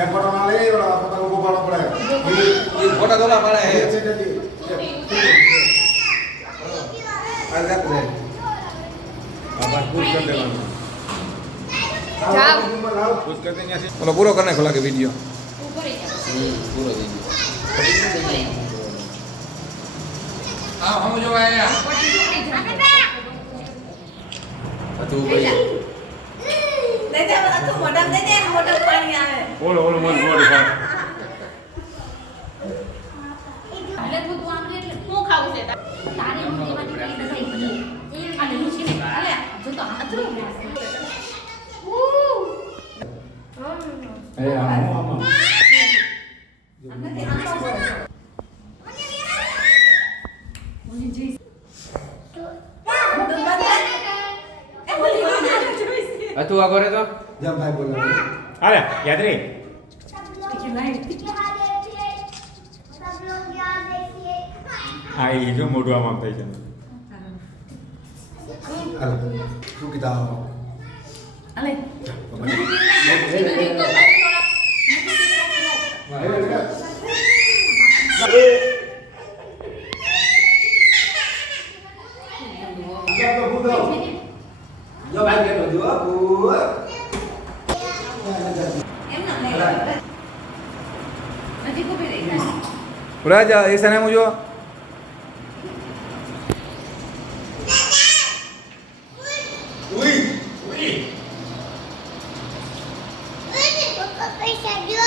Paper ના લે ઓલા પતંગ ઉભો પાડો પડે ये फोटो तोला पड़ा है છે તે आ रख ले बाबा कुछ कर देना જાવ कुछ करते नहीं ऐसे बोलो पूरा करने खोला के वीडियो ઉપર ઈ જાવ. पूरा दे दियो हां हम जो आया પડી પડી જાવ. तू भाई દે દે તું મોઢમ દે દે મોઢમ પાણી આવે ओलो ओलो मन बोल એટલે તું આમ લે એટલે હું ખાવું છે તારી મમ્મી એમાં નીકળી બધાય ગઈ અને લુચીને અલે જો તો હાથ રો ए हां तू आगो रे तो જમ ભાઈ બોલો अरे याद रे हाँ ये जो मोटू आम થાય છે હાલો તું કીધા અલે જો ભાઈ કે જો બુ એમ ના લે નજીક ઉભી રહી राजा ऐसा नहीं मुझे ઉઈ પૈસા જો